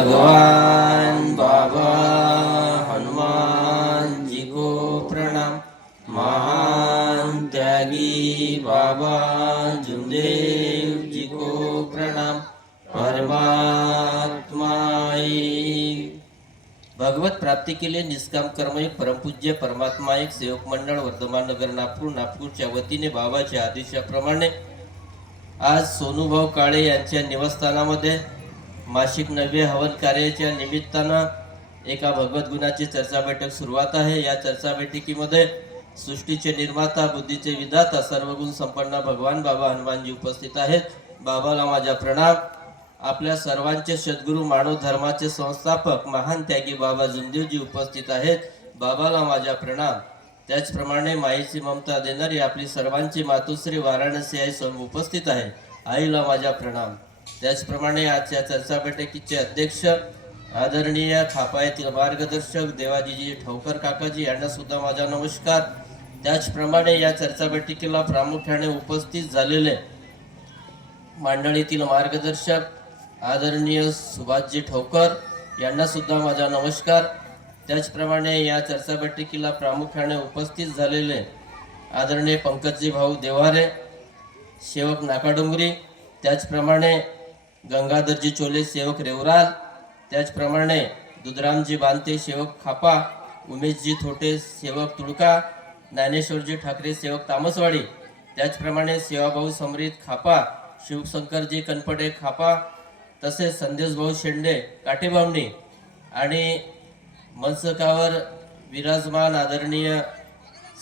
भगवान बाबा हनुमान जी को प्रणाम। महान त्यागी बाबा जुमदेव जी को प्रणाम। परमात्मा एक। भगवत प्राप्ति के लिए निष्काम कर्म एक परमपूज्य परमात्मा एक सेवक मंडळ वर्धमान नगर नागपूरच्या वतीने बाबाच्या आदेशाप्रमाणे आज सोनूभाऊ काळे यांच्या निवासस्थानामध्ये मासिक नव्य हवन कार्याच्या निमित्तानं एका भगवत गुणाची चर्चा बैठक सुरुवात आहे। या चर्चा बैठकीमध्ये सृष्टीचे निर्माता बुद्धीचे विधाता सर्वगुण संपन्न भगवान बाबा हनुमानजी उपस्थित आहेत। बाबाला माझा प्रणाम। आपल्या सर्वांचे सद्गुरू मानव धर्माचे संस्थापक महान त्यागी बाबा जुमदेवजी उपस्थित आहेत। बाबाला माझा प्रणाम। त्याचप्रमाणे माईची ममता देणारी आपली सर्वांची मातोश्री वाराणसी आई सर्व उपस्थित आहे। आईला माझा प्रणाम। त्याचप्रमाणे आजच्या चर्चा बैठकीचे अध्यक्ष आदरणीय खापा येथील मार्गदर्शक देवाजीजी ठवकर काकाजी यांना सुद्धा माझा नमस्कार। त्याचप्रमाणे या चर्चा बैठकीला प्रामुख्याने उपस्थित झालेले मंडळीतील मार्गदर्शक आदरणीय सुभाषजी ठवकर यांना सुद्धा माझा नमस्कार। त्याचप्रमाणे या चर्चा बैठकीला प्रामुख्याने उपस्थित झालेले आदरणीय पंकजजी भाऊ देवारे सेवक नाकाडोंगरी, त्याचप्रमाणे गंगाधरजी चोले सेवक रेवराल, त्याचप्रमाणे दुधरामजी बांते सेवक खापा, उमेशजी थोटे सेवक तुळका, ज्ञानेश्वरजी ठाकरे सेवक तामसवाडी, त्याचप्रमाणे सेवाभाऊ समरीत खापा, शिवशंकरजी कनपडे खापा, तसेच संदेशभाऊ शेंडे काटेबावणी आणि मनसकावर विराजमान आदरणीय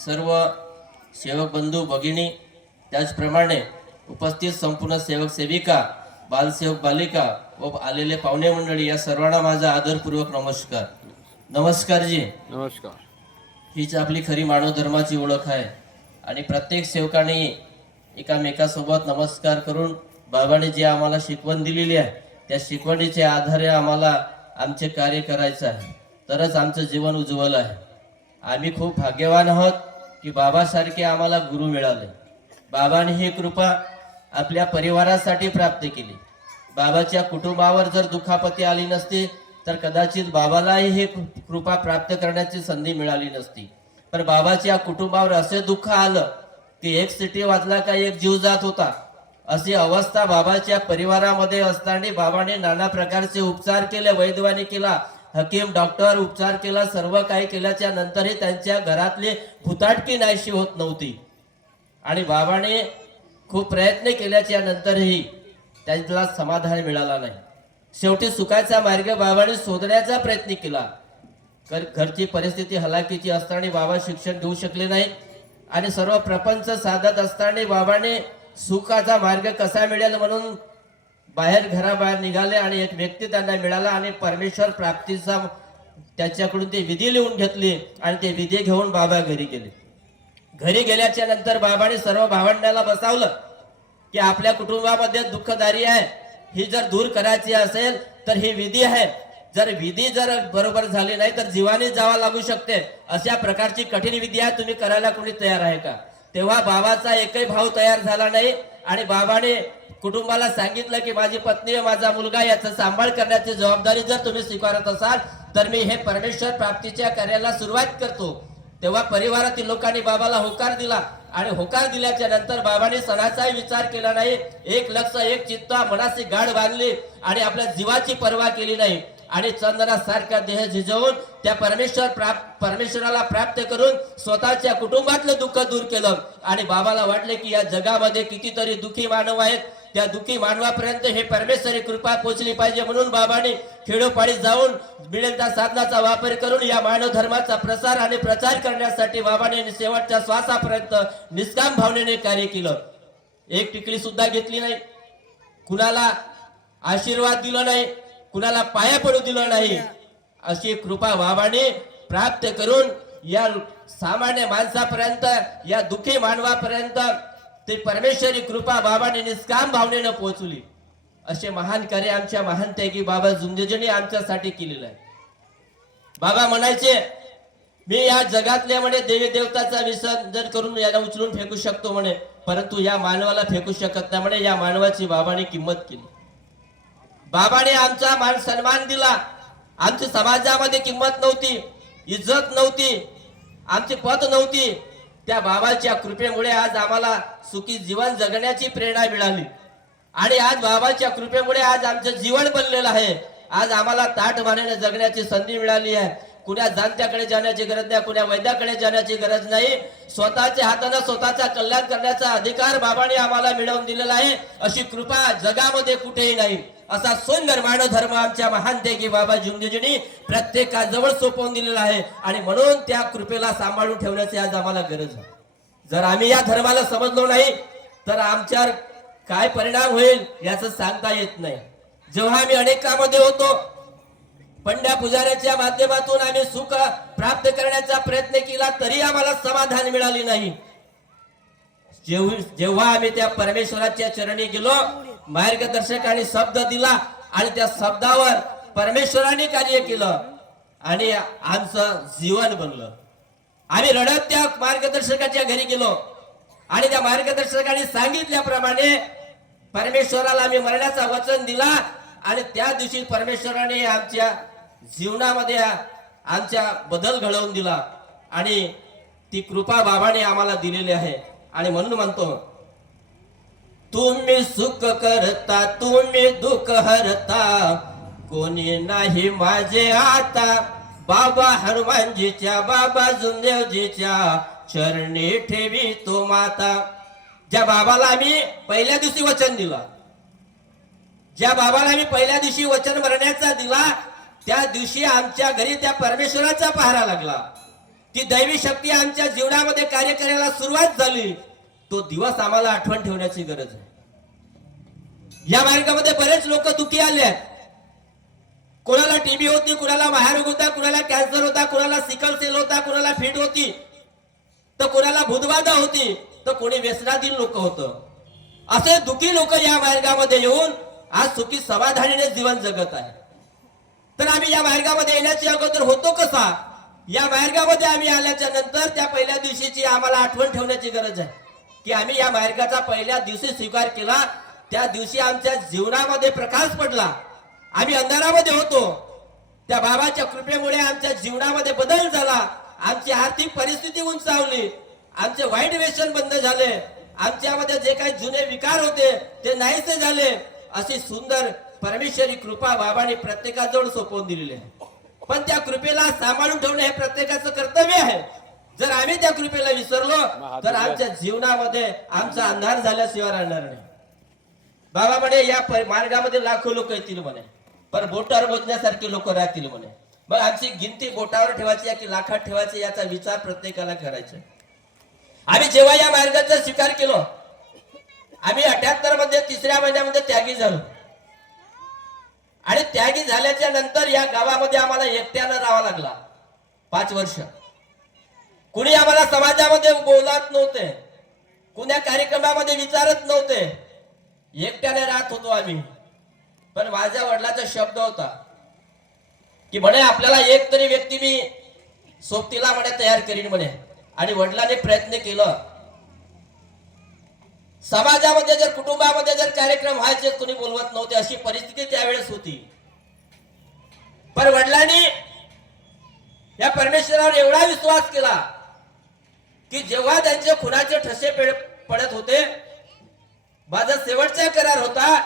सर्व सेवक बंधू भगिनी, त्याचप्रमाणे उपस्थित संपूर्ण सेवक सेविका, बालसेवक बालिका व आलेले पाहुणे मंडळी या सर्वांना माझा आदरपूर्वक नमस्कार। नमस्कार जी। नमस्कार। हीच आपली खरी मानव धर्माची ओळख आहे आणि प्रत्येक सेवकाने एकामेकासोबत नमस्कार करून बाबाने जे आम्हाला शिकवण दिलेली आहे त्या शिकवणीच्या आधारे आम्हाला आमचे कार्य करायचं आहे, तरच आमचं जीवन उज्ज्वल आहे। आम्ही खूप भाग्यवान आहोत की बाबासारखे आम्हाला गुरु मिळाले। बाबाने ही कृपा आपल्या परिवारासाठी प्राप्त केली। बाबाच्या कुटुंबावर जर दुखापती आली नसती तर कदाचित बाबालाही ही कृपा प्राप्त करण्याची संधी मिळाली नसती। पण बाबाच्या कुटुंबावर असे दुःख आलं की एक सिटी वाजला का एक जीव जात होता, अशी अवस्था बाबाच्या परिवारामध्ये असताना बाबाने नाना प्रकारचे उपचार केले, वैद्यवानी केला, हकीम डॉक्टर उपचार केला, सर्व काही केल्याच्या नंतरही त्यांच्या घरातली भुताटकी नाहीशी होत नव्हती आणि बाबाने खूप प्रयत्न केल्याच्या नंतरही त्यांना समाधान मिळाला नाही। शेवटी सुखाचा मार्ग बाबाने शोधण्याचा प्रयत्न केला। घरची परिस्थिती हलाखीची असताना बाबा शिक्षण घेऊ शकले नाही आणि सर्व प्रपंच साधत असताना बाबाने सुखाचा मार्ग कसा मिळेल म्हणून घराबाहेर निघाले आणि एक व्यक्ती त्यांना मिळाला आणि परमेश्वर प्राप्तीचा त्याच्याकडून ते विधी लिहून घेतली आणि ते विधी घेऊन बाबा घरी गेले। घरी गेल्याच्या नंतर बाबाने सर्व भावंडाला बसावलं की आपल्या कुटुंबामध्ये दुःखदारी आहे, ही जर दूर करायची असेल तर ही विधी आहे, जर विधी जर बरोबर झाली नाही तर जीवाने जावा लागू शकते, अशा प्रकारची कठीण विधी आहे, तुम्ही करायला कोणी तयार आहे का? तेव्हा बाबाचा एकही भाव तयार झाला नाही आणि बाबाने कुटुंबाला सांगितलं की माझी पत्नी व माझा मुलगा याचा सांभाळ करण्याची जबाबदारी जर तुम्ही स्वीकारत असाल तर मी हे परमेश्वर प्राप्तीच्या कार्याला सुरुवात करतो। तेव्हा परिवारातील लोकांनी बाबाला होकार दिला आणि होकार दिल्याच्या नंतर बाबांनी सणाचाही विचार केला नाही, एक लक्ष एक चित्त मनाची गाढ बांधली आणि आपल्या जीवाची पर्वा केली नाही आणि चंदनासारखा देह झिजवून त्या परमेश्वराला प्राप्त करून स्वतःच्या कुटुंबातलं दुःख दूर केलं आणि बाबाला वाटले की या जगामध्ये कितीतरी दुःखी मानव आहेत, त्या दुःखी मानवापर्यंत हे परमेश्वरी कृपा पोहोचली पाहिजे म्हणून बाबांनी खेडोपाडी जाऊन मिळेल त्या साधनाचा वापर करून या मानव धर्माचा प्रसार आणि प्रचार करण्यासाठी बाबांनी शेवटच्या श्वासापर्यंत निष्काम भावनेने कार्य केलं। एक टिकली सुद्धा घेतली नाही, कुणाला आशीर्वाद दिला नाही, कुणाला पाया पडू दिलं नाही, अशी कृपा बाबाने प्राप्त करून या सामान्य माणसापर्यंत या दुःखी मानवापर्यंत ते परमेश्वरी कृपा बाबाने निष्काम भावनेने पोहोचली। असे महान कार्य आमच्या महान त्यागी बाबा जुमदेवजींनी आमच्यासाठी केलेलं आहे। बाबा म्हणायचे मी या जगातल्या म्हणे देवी देवताचा विसर्जन करून याला उचलून फेकू शकतो म्हणे, परंतु या मानवाला फेकू शकत नाही म्हणे, या मानवाची बाबाने किंमत केली। बाबाने आमचा मान सन्मान दिला. आमची समाजामध्ये किंमत नव्हती, इज्जत नव्हती, आमची पत नव्हती. त्या बाबाच्या कृपेमुळे आज आम्हाला सुखी जीवन जगण्याची प्रेरणा मिळाली. आणि आज बाबाच्या कृपेमुळे आज आमचं जीवन बनलेलं आहे. आज आम्हाला ताठमानेने जगण्याची संधी मिळाली आहे. कुण्या जाणत्याकडे जाण्याची गरज नाही, कुण्या वैद्याकडे जाण्याची गरज नाही. स्वतःच्या हाताने स्वतःचा कल्याण करण्याचा अधिकार बाबांनी आम्हाला मिळवून दिलेला आहे. अशी कृपा जगामध्ये कुठेही नाही. असा सुंदर मानव धर्म आमच्या महान देगी बाबा जुंगजींनी प्रत्येकाजवळ सोपवून दिलेला आहे. आणि म्हणून त्या कृपेला सांभाळून ठेवण्याची आज आम्हाला गरज आहे. जर आम्ही या धर्माला समजलो नाही तर आमच्यावर काय परिणाम होईल याचं सांगता येत नाही. जेव्हा आम्ही अनेक कामामध्ये होतो, पंड्या पुजाऱ्याच्या माध्यमातून आम्ही सुख प्राप्त करण्याचा प्रयत्न केला तरी आम्हाला समाधान मिळाले नाही. जेव्हा आम्ही त्या परमेश्वराच्या चरणी गेलो, मार्गदर्शकाने शब्द दिला आणि त्या शब्दावर परमेश्वराने कार्य केलं आणि आमचं जीवन बनलं. आम्ही रडत त्या मार्गदर्शकाच्या घरी गेलो आणि त्या मार्गदर्शकाने सांगितल्याप्रमाणे परमेश्वराला आम्ही मरण्याचा वचन दिला. आणि त्या दिवशी परमेश्वराने आमच्या जीवनामध्ये आमच्या बदल घडवून दिला. आणि ती कृपा बाबाने आम्हाला दिलेली आहे. आणि म्हणून म्हणतो, तुम्ही सुख करता, तुम्ही दुःख हरता, कोणी नाही माझे आता. बाबा हनुमानजीच्या, बाबा जुंदेवजीच्या चरणी ठेवी तो माता. ज्या बाबाला आम्ही पहिल्या दिवशी वचन दिला, ज्या बाबाला आम्ही पहिल्या दिवशी वचन मरण्याचा दिला, त्या दिवशी आमच्या घरी त्या परमेश्वराचा पहारा लागला. ती दैवी शक्ती आमच्या जीवनामध्ये कार्य करायला सुरुवात झाली. तो दिवस आम्हाला आठवण ठेवण्याची गरज आहे. या मार्गामध्ये बरेच लोक दुखी आले आहेत. कोणाला टीबी होती, कुणाला महारोग होता, कुणाला कॅन्सर होता, कुणाला सिकल सेल होता, कुणाला फिट होती, तर कोणाला भूतबाधा होती, तर कोणी व्यसनाधीन लोक होतं. असे दुखी लोक या मार्गामध्ये येऊन आज सुखी समाधानीने जीवन जगत आहे. तर आम्ही या मार्गामध्ये येण्याच्या अगोदर होतो कसा? या मार्गामध्ये आम्ही आल्याच्या नंतर त्या पहिल्या दिवशीची आम्हाला आठवण ठेवण्याची गरज आहे की आम्ही या मार्गाचा पहिल्या दिवशी स्वीकार केला. त्या दिवशी आमच्या जीवनामध्ये प्रकाश पडला. आम्ही अंधारामध्ये होतो, त्या बाबाच्या कृपेमुळे आमच्या जीवनामध्ये बदल झाला. आमची आर्थिक परिस्थिती उंचावली, आमचे वाईट व्यसन बंद झाले, आमच्यामध्ये जे काही जुने विकार होते ते नाहीसे झाले. अशी सुंदर परमेश्वरी कृपा बाबांनी प्रत्येकाजवळ सोपवून दिलेली आहे. पण त्या कृपेला सांभाळून ठेवणे हे प्रत्येकाचं कर्तव्य आहे. जर आम्ही त्या कृपेला विसरलो तर आमच्या जीवनामध्ये आमचा अंधार झाल्याशिवाय राहणार नाही. बाबा म्हणे या मार्गामध्ये लाखो लोक येतील म्हणे, पण बोटावर मोजण्यासारखे लोक राहतील म्हणे. मग आमची गिनती बोटावर ठेवायची की लाखात ठेवायची याचा विचार प्रत्येकाला करायचा. आम्ही जेव्हा या मार्गाचा स्वीकार केलो, आम्ही 78 मध्ये 3ऱ्या महिन्यामध्ये त्यागी झालो. आणि त्यागी झाल्याच्या नंतर या गावामध्ये आम्हाला एकट्यानं राहावं लागला 5 वर्ष. कुणी आम्हाला समाजामध्ये बोलत नव्हते, कुण्या कार्यक्रमामध्ये विचारत नव्हते, एकट्याने राहत होतो आम्ही. पण माझ्या वडिलांचा शब्द होता की म्हणे आपल्याला एक तरी व्यक्ती मी सोबतीला म्हणे तयार करीन म्हणे. आणि वडिलांनी प्रयत्न केलं. समाजामध्ये जर कुटुंबामध्ये जर कार्यक्रम व्हायचे कुणी बोलवत नव्हते, अशी परिस्थिती त्यावेळेस होती. पण वडिलांनी या परमेश्वरावर एवढा विश्वास केला की जेव्हा त्यांचे खुनाचे ठसे पडत होते, माझा शेवटचा करार होता.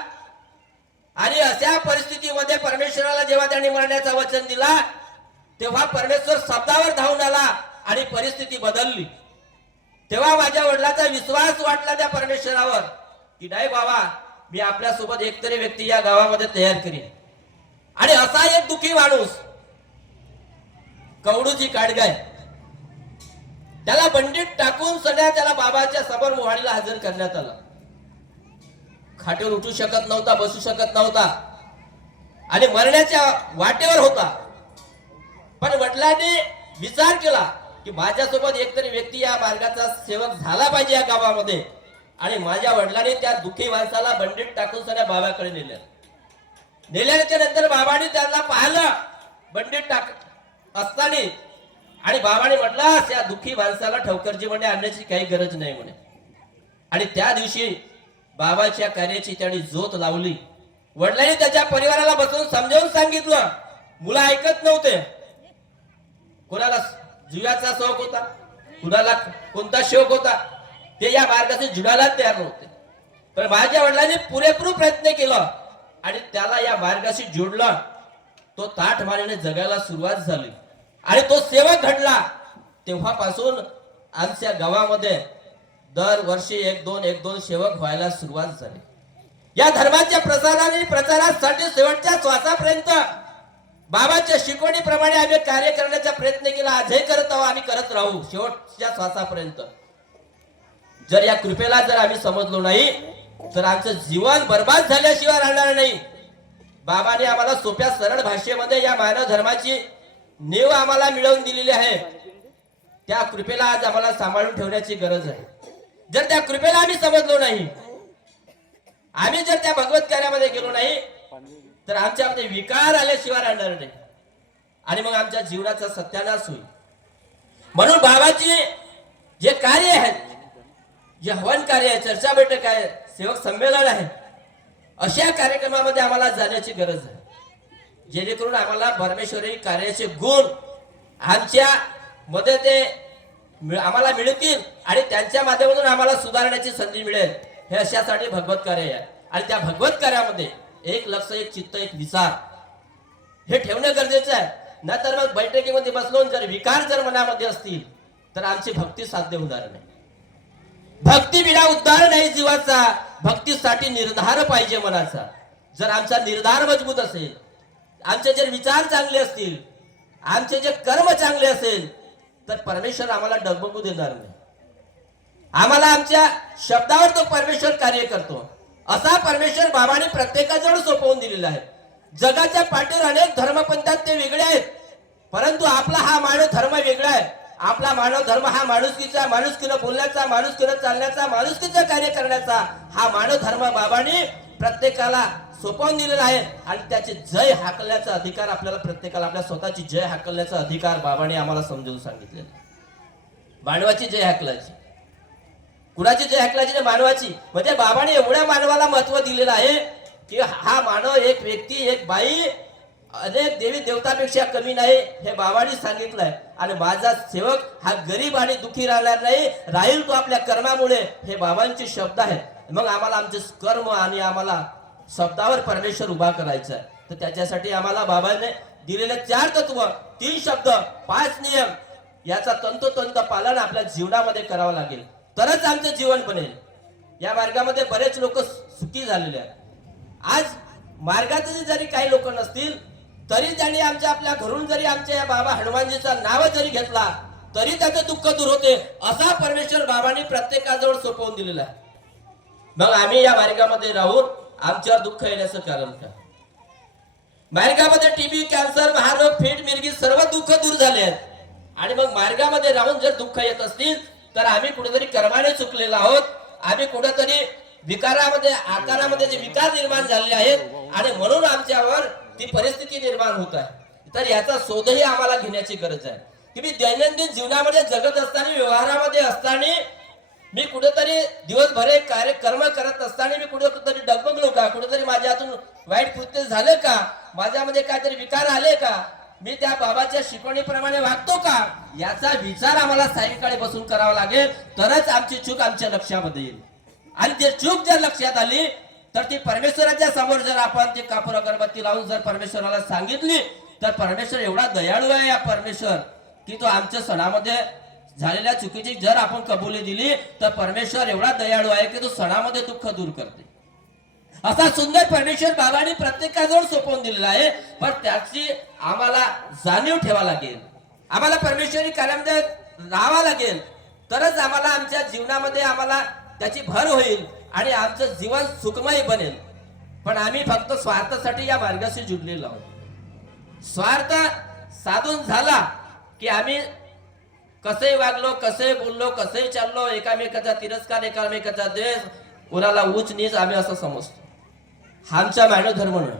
आणि अशा परिस्थितीमध्ये परमेश्वराला जेव्हा त्यांनी मरण्याचा वचन दिला, तेव्हा परमेश्वर शब्दावर धावून आला आणि परिस्थिती बदलली. तेव्हा माझ्या वडिलांचा विश्वास वाटला त्या परमेश्वरावर की नाही बाबा, मी आपल्यासोबत एकतरी व्यक्ती या गावामध्ये तयार करीन. आणि असा एक दुखी माणूस कवडूजी काडगाय, त्याला बंडीत टाकून सध्या त्याला बाबाच्या समोर मोहाडीला हजर करण्यात आला. खाटेवर उठू शकत नव्हता, बसू शकत नव्हता आणि मरण्याच्या वाटेवर होता. पण वडिलांनी विचार केला की माझ्यासोबत एकतरी व्यक्ती या मार्गाचा सेवक झाला पाहिजे या गावामध्ये. आणि माझ्या वडिलांनी त्या दुखी माणसाला बंडीत टाकून सगळ्या बाबाकडे नेल्याच्या नंतर बाबांनी त्यांना पाहिलं बंडीत टाक असताना. आणि बाबाने म्हटलं त्या दुखी माणसाला ठवकरजी म्हणे आणण्याची काही गरज नाही म्हणे. आणि त्या दिवशी बाबाच्या कार्याची त्यांनी ज्योत लावली वडिलांनी त्याच्या परिवाराला बसून समजावून सांगितलं, मुलं ऐकत नव्हते. कोणाला जीवाचा शौक होता, कुणाला कोणता शौक होता, ते या मार्गाशी जुडायला तयार नव्हते. पण माझ्या वडिलांनी पुरेपूर प्रयत्न केला आणि त्याला या मार्गाशी जोडला. तो ताठमानेने जगायला सुरुवात झाली आणि तो सेवक घडला. तेव्हापासून आमच्या गावामध्ये दरवर्षी एक दोन सेवक व्हायला सुरुवात झाली. या धर्माच्या प्रचारासाठी शेवटच्या श्वासापर्यंत बाबाच्या शिकवणीप्रमाणे आम्ही कार्य करण्याचा प्रयत्न केला. आजही करत आहोत आणि करत राहू शेवटच्या श्वासापर्यंत. जर या कृपेला जर आम्ही समजलो नाही तर आमचं जीवन बर्बाद झाल्याशिवाय राहणार नाही. बाबाने आम्हाला सोप्या सरळ भाषेमध्ये या मानव धर्माची नीव आम्हाला मिळवून दिलेली आहे. त्या कृपेला आज आम्हाला सांभाळून ठेवण्याची गरज आहे. जर त्या कृपेला आम्ही समजलो नाही, आम्ही जर त्या भगवत कार्यामध्ये गेलो नाही तर आमच्यामध्ये विकार आल्याशिवाय राहणार नाही आणि मग आमच्या जीवनाचा सत्यानाश होईल. म्हणून बाबाची जे कार्य आहे, जे हवन कार्य आहे, चर्चा बैठक आहे, सेवक संमेलन आहे, अशा कार्यक्रमामध्ये आम्हाला जाण्याची गरज आहे. जेणेकरून आम्हाला परमेश्वरी कार्याचे गुण आमच्या मध्ये ते आम्हाला मिळतील आणि त्यांच्या माध्यमातून आम्हाला सुधारण्याची संधी मिळेल. हे अशासाठी भगवत कार्य आहे आणि त्या भगवत कार्यामध्ये एक लक्ष, एक चित्त, एक विचार हे ठेवणं गरजेचं आहे. नाहीतर मग बैठकीमध्ये बसलो जर विकार जर मनामध्ये असतील तर आमची भक्ती साध्य होणार नाही. भक्ती बिना उद्धार नाही जीवाचा. भक्तीसाठी निर्धार पाहिजे मनाचा. जर आमचा निर्धार मजबूत असेल, आमचे जर विचार चांगले असतील, आमचे जे कर्म चांगले असेल तर परमेश्वर आम्हाला डगमगू देणार नाही. आम्हाला आमच्या शब्दावर तो परमेश्वर कार्य करतो. असा परमेश्वर बाबांनी प्रत्येकाजवळ सोपवून दिलेला आहे. जगाच्या पाठीवर अनेक धर्मपंथात ते वेगळे आहेत, परंतु आपला हा मानव धर्म वेगळा आहे. आपला मानव धर्म हा माणुसकीचा, माणुसकीनं बोलण्याचा, माणुसकीनं चालण्याचा, माणुसकीचं कार्य करण्याचा हा मानव धर्म बाबांनी प्रत्येकाला सोपवून दिलेला आहे. आणि त्याचे जय हाकलण्याचा अधिकार आपल्याला प्रत्येकाला, आपल्या स्वतःची जय हाकलण्याचा अधिकार बाबांनी आम्हाला समजावून सांगितलेला. मानवाची जय हाकलायची, कुणाची जय हाकलायची नाही, मानवाची. म्हणजे बाबांनी एवढ्या मानवाला महत्व दिलेलं आहे की हा मानव एक व्यक्ती, एक बाई अनेक देवी देवतापेक्षा कमी नाही हे बाबांनी सांगितलंय. आणि माझा सेवक हा गरीब आणि दुखी राहणार नाही, राहील तो आपल्या कर्मामुळे. हे बाबांचे शब्द आहेत. मग आम्हाला आमचे कर्म आणि आम्हाला शब्दावर परमेश्वर उभा करायचा आहे. तर त्याच्यासाठी आम्हाला बाबांनी दिलेले 4 तत्व, 3 शब्द, 5 नियम याचा तंतोतंत पालन आपल्या जीवनामध्ये करावं लागेल, तरच आमचं जीवन बनेल. या मार्गामध्ये बरेच लोक सुखी झालेले आहेत. आज मार्गात जरी काही लोक नसतील तरी त्यांनी आपल्या घरून जरी आमच्या या बाबा हनुमानजीचा नाव जरी घेतला तरी त्याचं दुःख दूर होते. असा परमेश्वर बाबांनी प्रत्येकाजवळ सोपवून दिलेला आहे. मग आम्ही या मार्गामध्ये राहून आमच्यावर दुःख येण्याचं कारण काय? मार्गामध्ये टीबी, कॅन्सर, महारोग, फीट, मिरगी सर्व दुःख दूर झाले आहेत. आणि मग मार्गामध्ये राहून जर दुःख येत असतील तर आम्ही कुठेतरी कर्माने चुकलेलो आहोत. आम्ही कुठेतरी विकारामध्ये, आकारामध्ये जे विकार निर्माण झालेले आहेत आणि म्हणून आमच्यावर ती परिस्थिती निर्माण होत आहे. तर याचा शोधही आम्हाला घेण्याची गरज आहे की मी दैनंदिन जीवनामध्ये जगत असताना, व्यवहारामध्ये असताना मी कुठेतरी दिवसभर कर्म करत असताना मी कुठेतरी डगमगलो का? कुठेतरी माझ्या हातून वाईट कृत्य झालं का? माझ्यामध्ये काहीतरी विकार आले का? मी त्या बाबाच्या शिकवणीप्रमाणे वागतो का? याचा विचार आम्हाला सायंकाळी बसून करावा लागेल, तरच आमची चूक आमच्या लक्षामध्ये येईल. आणि ते चूक जर लक्षात आली तर ती परमेश्वराच्या समोर जर आपण ते कापूर अगरबत्ती लावून जर परमेश्वराला सांगितली तर परमेश्वर एवढा दयाळू आहे या परमेश्वर की तो आमच्या सणामध्ये झालेल्या चुकीची जर आपण कबुली दिली तर परमेश्वर एवढा दयाळू आहे की तो सणामध्ये दुःख दूर करते. असा सुंदर परमेश्वर बाबांनी प्रत्येकाजवळ सोपवून दिलेला आहे. पण त्याची आम्हाला जाणीव ठेवा लागेल. आम्हाला परमेश्वरी कार्यामध्ये राहावं लागेल, तरच आम्हाला आमच्या जीवनामध्ये आम्हाला त्याची भर होईल आणि आमचं जीवन सुखमय बनेल. पण आम्ही फक्त स्वार्थासाठी या मार्गाशी जुडलेलो आहोत. स्वार्थ साधून झाला की आम्ही कसे वागलो, कसे बोललो, कसे चाललो, एकामेकाचा तिरस्कार, एकामेकाचा द्वेष, कोणाला उच्च नीच आम्ही असं समजतो. आमचा मानव धर्म नाही.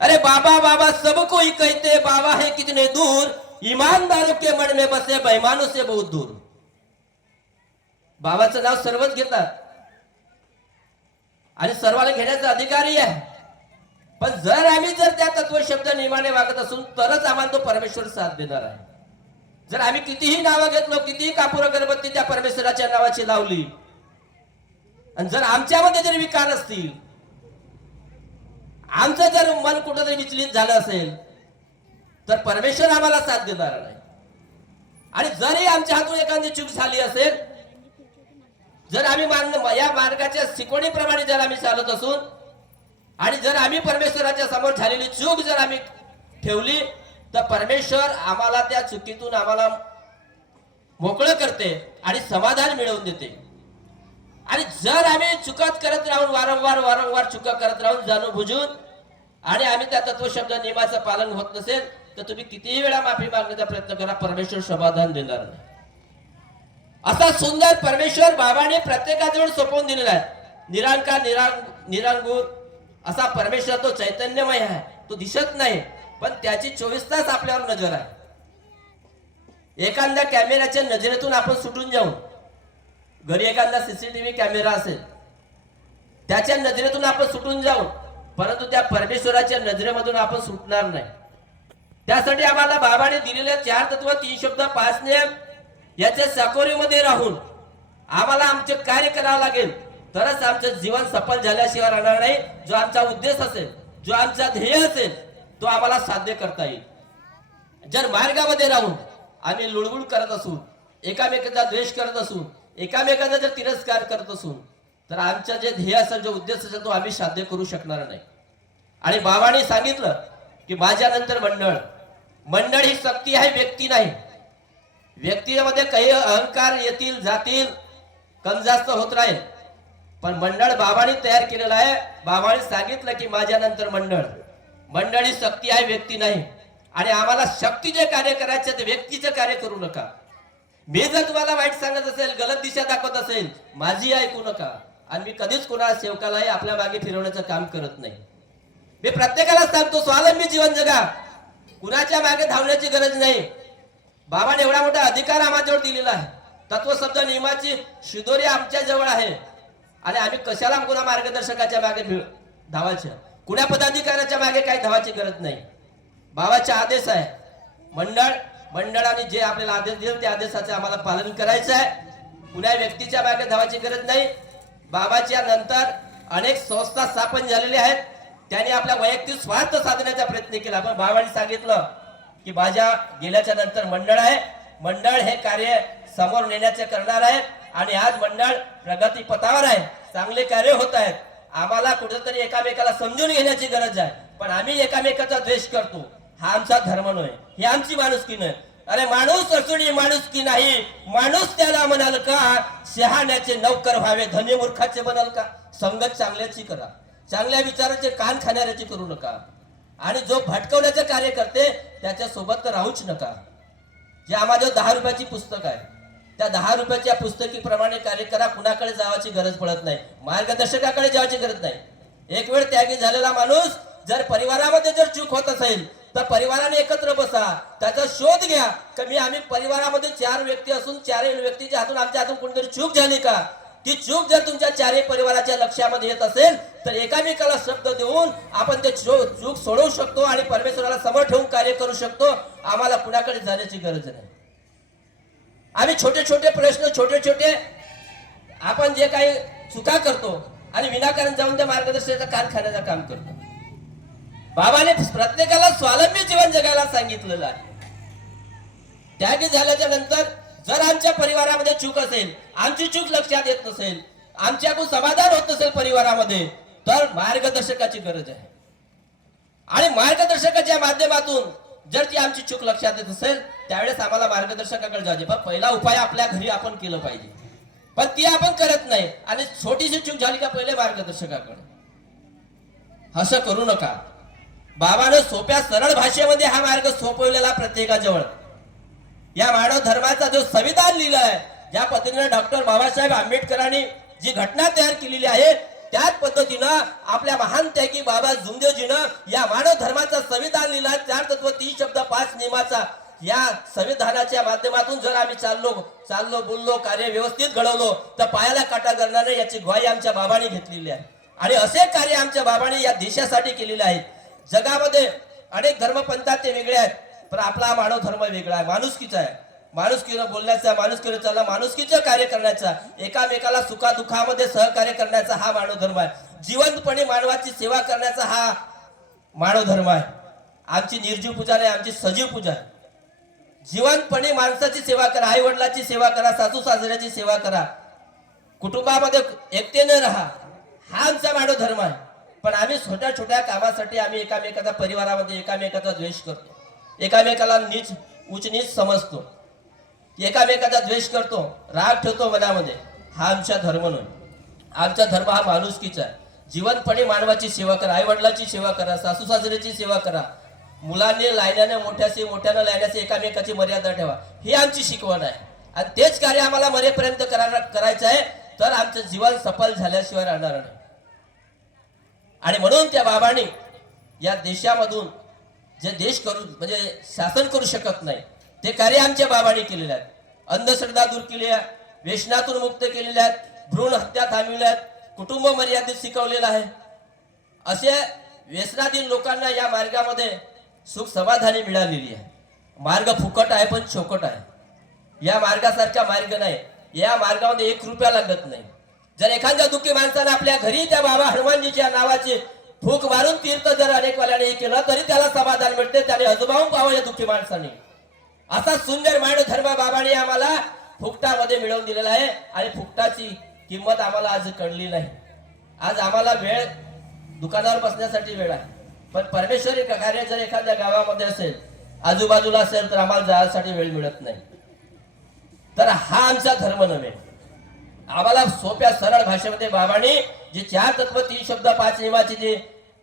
अरे बाबा बाबा सब कोई कहते, बाबा है कितने दूर, ईमानदारों के मन में बसे, बेईमानों से बहुत दूर. बाबाचं नाव सर्वच घेतात आणि सर्वाला घेण्याचा अधिकारही आहे. पण जर आम्ही त्या तत्वशब्द नियमाने वागत असून तरच आम्हाला तो परमेश्वर साथ देणार आहे. जर आम्ही कितीही नावं घेतलो, कितीही कापूर अगरबत्ती त्या परमेश्वराच्या नावाची लावली, आणि जर आमच्यामध्ये जर विकार असतील, आमचं जर मन कुठंतरी विचलित झालं असेल, तर परमेश्वर आम्हाला साथ देणार नाही. आणि जरी आमच्या हातून एखादी चूक झाली असेल, जर आम्ही या मार्गाच्या शिकवणीप्रमाणे जर आम्ही चालत असून आणि जर आम्ही परमेश्वराच्या समोर झालेली चूक जर आम्ही ठेवली, तर परमेश्वर आम्हाला त्या चुकीतून आम्हाला मोकळं करते आणि समाधान मिळवून देते. आणि जर आम्ही चुकत करत राहून वारंवार चुका करत राहून जाणून बुजून आणि आम्ही त्या तत्वशब्द नियमाचं पालन होत नसेल, तर तुम्ही कितीही वेळा माफी मागण्याचा प्रयत्न करा, परमेश्वर समाधान देणार नाही. असा सुंदर परमेश्वर बाबाने प्रत्येकाजवळ सोपवून दिलेला आहे. निरांकार निरांगूर असा परमेश्वर तो चैतन्यमय आहे. तो दिसत नाही, पण त्याची 24 तास आपल्यावर नजर आहे. एखाद्या कॅमेऱ्याच्या नजरेतून आपण सुटून जाऊन, घरी एखादा सीसीटीव्ही कॅमेरा असेल, त्याच्या नजरेतून आपण सुटून जाऊ, परंतु त्या परमेश्वराच्या नजरेमधून आपण सुटणार नाही. त्यासाठी आम्हाला बाबाने दिलेले 4 तत्व 3 शब्द 5 नियम याच्या साकोरीमध्ये राहून आम्हाला आमचे कार्य करावं लागेल, तरच आमचं जीवन सफल झाल्याशिवाय राहणार नाही. जो आमचा उद्देश असेल, जो आमचा ध्येय असेल, तो आम्हाला साध्य करता येईल. जर मार्गामध्ये राहून आम्ही लुडबुड करत असू, एकामेकाचा द्वेष करत असू, एकामेकाचा जर तिरस्कार करत असू, तर आमचं जे ध्येय असेल, जो उद्देश असेल, तो आम्ही साध्य करू शकणार नाही. आणि बाबांनी सांगितलं की माझ्यानंतर मंडळ ही शक्ती आहे, व्यक्ती नाही. व्यक्तीमध्ये काही अहंकार येतील जातील, कम जास्त होत राहील, पण मंडळ बाबांनी तयार केलेलं आहे. बाबांनी सांगितलं की माझ्यानंतर मंडळ ही शक्ती आहे, व्यक्ती नाही. आणि आम्हाला शक्तीचे कार्य करायचे, ते व्यक्तीचे कार्य करू नका. मी जर तुम्हाला वाईट सांगत असेल, गलत दिशा दाखवत असेल, माझी ऐकू नका. आणि मी कधीच कोणाला सेवकालाही आपल्या मागे फिरवण्याचं काम करत नाही. मी प्रत्येकाला सांगतो, स्वावलंबी जीवन जगा, कुणाच्या मागे धावण्याची गरज नाही. बाबाने एवढा मोठा अधिकार आम्हाजवळ दिलेला आहे. तत्वशब्द नियमाची शिदोरी आमच्या जवळ आहे. आणि आम्ही कशाला कुणा मार्गदर्शकाच्या मागे धावायचं, कुणा पदाधिकाऱ्याच्या मागे काही धावायची गरज नाही. बाबाचा आदेश आहे. मंडळाने जे आपल्याला आदेश दिले, त्या आदेशाचे आम्हाला पालन करायचं आहे. कुणा व्यक्तीच्या मागे धावायची गरज नाही. बाबाच्या नंतर अनेक संस्था स्थापन झालेल्या आहेत, त्यांनी आपला वैयक्तिक स्वार्थ साधण्याचा प्रयत्न केला. पण बाबांनी सांगितलं की माझ्या गेल्याच्या नंतर मंडळ आहे. मंडळ हे कार्य समोर नेण्याचे करणार आहे. आणि आज मंडळ प्रगती पथावर आहे, चांगले कार्य होत आहेत. आम्हाला कुठेतरी एकामेकाला समजून घेण्याची गरज आहे. पण आम्ही एकामेकाचा द्वेष करतो, हा आमचा धर्म नव्हे, ही आमची माणुसकी नाही. अरे माणूस असून माणुसकी नाही, माणूस त्याला म्हणाल का, शहाण्याचे नौकर व्हावे, धनी मूर्खाचे बनाल का. संगत चांगल्याची करा, चांगल्या विचाराचे कान खाणाऱ्याची करू नका. आणि जो भटकवण्याचे कार्य करते त्याच्या सोबत तर राहूच नका. जे आम्हाला 10 रुपयाची पुस्तक आहे, त्या 10 रुपयाच्या पुस्तकीप्रमाणे कार्य करा. कुणाकडे जावाची गरज पडत नाही, मार्गदर्शकाकडे जावाची गरज नाही. एक वेळ त्यागी झालेला माणूस जर परिवारामध्ये जर चूक होत असेल, तर परिवाराने एकत्र बसा, त्याचा शोध घ्या. कमी आम्ही परिवारामध्ये 4 व्यक्ती असून 4 व्यक्तीच्या हातून आमच्या हातून कोणतरी चूक झाली का. ती चूक जर तुमच्या 4 परिवाराच्या लक्षामध्ये येत असेल, तर एकामेकाला शब्द देऊन आपण ते चूक सोडवू शकतो आणि परमेश्वराला समोर ठेवून कार्य करू शकतो. आम्हाला कुणाकडे जाण्याची गरज नाही. आम्ही छोटे प्रश्न, छोटे आपण जे काही चुका करतो आणि विनाकारण जाऊन त्या मार्गदर्शनाचा कान खाण्याचं काम करतो. बाबाने प्रत्येकाला स्वावलंबी जीवन जगायला सांगितलेलं आहे. त्यागी झाल्याच्या नंतर जर आमच्या परिवारामध्ये चूक असेल, आमची चूक लक्षात येत नसेल, आमच्याकडून समाधान होत नसेल परिवारामध्ये, तर मार्गदर्शकाची गरज आहे. आणि मार्गदर्शकाच्या माध्यमातून जर ती आमची चूक लक्षात येत असेल, त्यावेळेस आम्हाला मार्गदर्शकाकडे जायचे. पण पहिला उपाय आपल्या घरी आपण केलं पाहिजे, पण ती आपण करत नाही. आणि छोटीशी चूक झाली का पहिले मार्गदर्शकाकडे. असं करू नका. बाबानं सोप्या सरळ भाषेमध्ये हा मार्ग सोपवलेला प्रत्येकाजवळ. या मानव धर्माचा जो संविधान लिहिलं आहे, ज्या पद्धतीने डॉक्टर बाबासाहेब आंबेडकरांनी जी घटना तयार केलेली आहे, त्याच पद्धतीनं आपल्या महान त्यागी बाबा जुमदेवजीनं या मानव धर्माचा संविधान लिहिला. 4 तत्व 3 शब्द 5 नियमाचा या संविधानाच्या माध्यमातून जर आम्ही चाललो बोललो, कार्य व्यवस्थित घडवलो, तर पायाला काटा करणार नाही, याची ग्वाही आमच्या बाबांनी घेतलेली आहे. आणि असे कार्य आमच्या बाबांनी या देशासाठी केलेले आहे. जगामध्ये अनेक धर्मपंथात ते वेगळे आहेत, पण आपला हा मानव धर्म वेगळा आहे, माणुसकीचा आहे. माणुसकीनं बोलण्याचा, माणुसकीनं चालला, माणुसकीचं कार्य करण्याचा, एकामेकाला सुखादुखामध्ये सहकार्य करण्याचा हा मानव धर्म आहे. जिवंतपणे मानवाची सेवा करण्याचा हा मानव धर्म आहे. आमची निर्जीव पूजा नाही, आमची सजीव पूजा आहे. जिवंतपणे माणसाची सेवा करा, आई वडिलांची सेवा करा, सासू सासऱ्याची सेवा करा, कुटुंबामध्ये एकतेने राहा, हा आमचा मानव धर्म आहे. पण आम्ही छोट्या छोट्या कामासाठी आम्ही एकामेकाचा परिवारामध्ये एकामेकाचा द्वेष करतो, एकामेकाला नीच उच्च नीच समजतो, एकामेकाचा द्वेष करतो, राग ठेवतो मनामध्ये. हा आमचा धर्म नाही. आमचा धर्म हा माणुसकीचा आहे. जीवनपणे मानवाची सेवा करा, आई वडिलांची सेवा करा, सासू सासऱ्याची सेवा करा, मुलांनी लायण्याने मोठ्याशी, मोठ्यानं लायण्याची एकामेकाची मर्यादा ठेवा, ही आमची शिकवण आहे. आणि तेच कार्य आम्हाला मरेपर्यंत करायचं आहे, तर आमचं जीवन सफल झाल्याशिवाय राहणार नाही. आणि म्हणून त्या बाबांनी या देशामधून जे देश करू म्हणजे शासन करू शकत नाही ते कार्य आमच्या बाबांनी केलेले आहेत. अंधश्रद्धा दूर केली आहे, व्यसनातून मुक्त केलेले आहेत, भ्रूण हत्या थांबविल्या आहेत, कुटुंब मर्यादित शिकवलेलं आहे. असे व्यसनाधीन लोकांना या मार्गामध्ये सुख समाधानी मिळालेली आहे. मार्ग फुकट आहे पण चौकट आहे. या मार्गासारखा मार्ग नाही. या मार्गामध्ये 1 रुपया लागत नाही. जर एखाद्या दुःखी माणसाने आपल्या घरी त्या बाबा हनुमानजीच्या नावाची फूक मारून तीर्थ जर अनेक वाल्याने केलं तरी त्याला समाधान मिळते. त्याने अजूबाहून पाहावं या दुःखी माणसाने. असा सुंदर मानव धर्म बाबांनी आम्हाला फुकटामध्ये मिळवून दिलेला आहे. आणि फुकटाची किंमत आम्हाला आज कळली नाही. आज आम्हाला वेळ दुकानावर बसण्यासाठी वेळ आहे, पण परमेश्वरी कार्य जर एखाद्या गावामध्ये असेल, आजूबाजूला असेल, तर आम्हाला जाण्यासाठी वेळ मिळत नाही. तर हा आमचा धर्म नव्हे. आम्हाला सोप्या सरळ भाषेमध्ये बाबांनी जे 4 तत्व 3 शब्द 5 नियमाची जी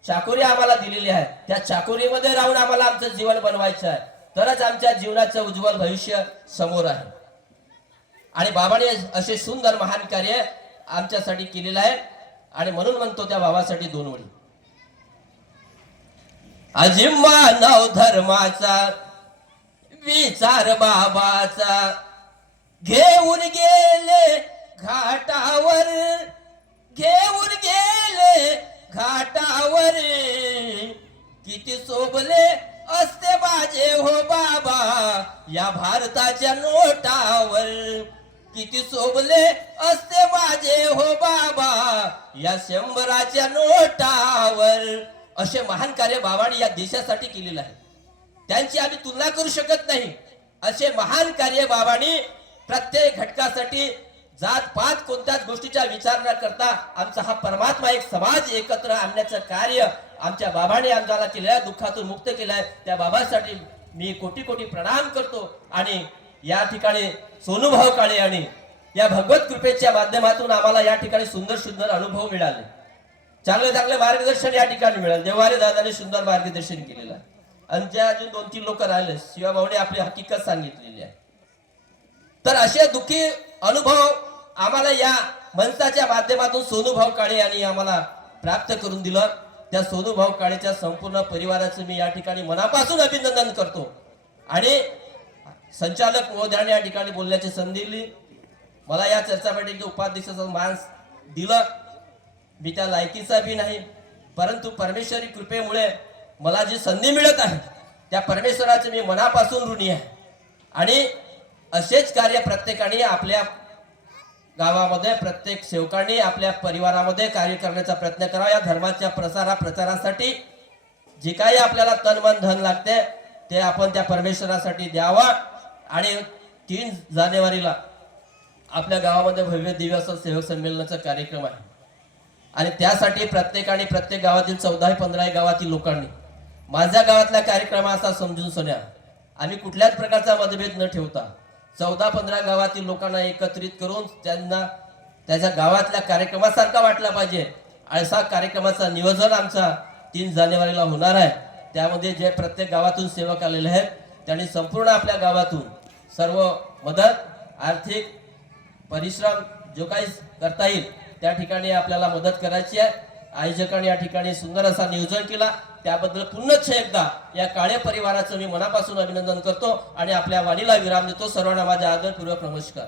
चाकोरी आम्हाला दिलेली आहे, त्या चाकोरीमध्ये राहून आम्हाला आमचं जीवन बनवायचं आहे, तरच आमच्या जीवनाचं उज्ज्वल भविष्य समोर आहे. आणि बाबांनी असे सुंदर महान कार्य आमच्यासाठी केलेलं आहे. आणि म्हणून म्हणतो त्या बाबासाठी 2 ओळी. अजी मानव धर्माचा विचार बाबाचा घेऊन गेले घाटावर, घेऊन गेले घाटावर, किती शोभले असते बाजे हो बाबा या भारताच्या नोटावर, किती शोभले असते बाजे हो बाबा या 100च्या नोटावर. असे महान कार्य बाबांनी या देशासाठी केलेलं आहे. त्यांची आम्ही तुलना करू शकत नाही. असे महान कार्य बाबांनी प्रत्येक घटकासाठी जात पात कोणत्याच गोष्टीचा विचार न करता आमचा हा परमात्मा एक समाज एकत्र आणण्याचं कार्य आमच्या बाबांनी आम्हाला केलं आहे, दुःखातून मुक्त केलं आहे. त्या बाबांसाठी मी कोटी कोटी प्रणाम करतो. आणि या ठिकाणी सोनूभाऊ काळे आणि या भगवत कृपेच्या माध्यमातून आम्हाला या ठिकाणी सुंदर सुंदर अनुभव मिळाले, चांगले चांगले मार्गदर्शन या ठिकाणी मिळाले. देवारे दादाने सुंदर मार्गदर्शन केलेलं आहे. आमच्या अजून 2-3 लोक राहिले, शिवाभाऊने आपली हकीकत सांगितलेली आहे. तर असे दुःखी अनुभव आम्हाला या मंचाच्या माध्यमातून सोनूभाऊ काळे यांनी आम्हाला प्राप्त करून दिलं. त्या सोनूभाऊ काळेच्या संपूर्ण परिवाराचं मी या ठिकाणी मनापासून अभिनंदन करतो. आणि संचालक महोदयाने या ठिकाणी बोलण्याची संधी दिली, मला या चर्चा बैठकीच्या उपाध्यक्षाचा मान दिलं. मी त्या लायकीचा बी नाही, परंतु परमेश्वरी कृपेमुळे मला जी संधी मिळत आहे त्या परमेश्वराचे मी मनापासून ऋणी आहे. आणि असेच कार्य प्रत्येकाने आपल्या गावामध्ये, प्रत्येक सेवकांनी आपल्या परिवारामध्ये कार्य करण्याचा प्रयत्न करावा. या धर्माच्या प्रचारासाठी जे काही आपल्याला तन मन धन लागते ते आपण त्या परमेश्वरासाठी द्यावा. आणि 3 जानेवारीला आपल्या गावामध्ये भव्य दिव्य असं सेवक संमेलनाचा कार्यक्रम आहे. आणि त्यासाठी प्रत्येकाने, प्रत्येक गावातील 14-15 गावातील लोकांनी माझ्या गावातल्या कार्यक्रम असा समजून सोन्या, आम्ही कुठल्याच प्रकारचा मतभेद न ठेवता 14-15 गावातील लोकांना एकत्रित करून त्यांना त्याच्या गावातल्या कार्यक्रमासारखा वाटला पाहिजे. असा कार्यक्रमाचा नियोजन आमचा 3 जानेवारीला होणार आहे. त्यामध्ये जे प्रत्येक गावातून सेवक आलेले आहेत त्यांनी संपूर्ण आपल्या गावातून सर्व मदत, आर्थिक परिश्रम जो काही करता येईल त्या ठिकाणी आपल्याला मदत करायची आहे. आयोजकांनी या ठिकाणी सुंदर असा नियोजन केला, त्याबद्दल पुन्हा एकदा या काळे परिवाराचं मी मनापासून अभिनंदन करतो आणि आपल्या वाणीला विराम देतो. सर्वांना माझा आदरपूर्वक नमस्कार.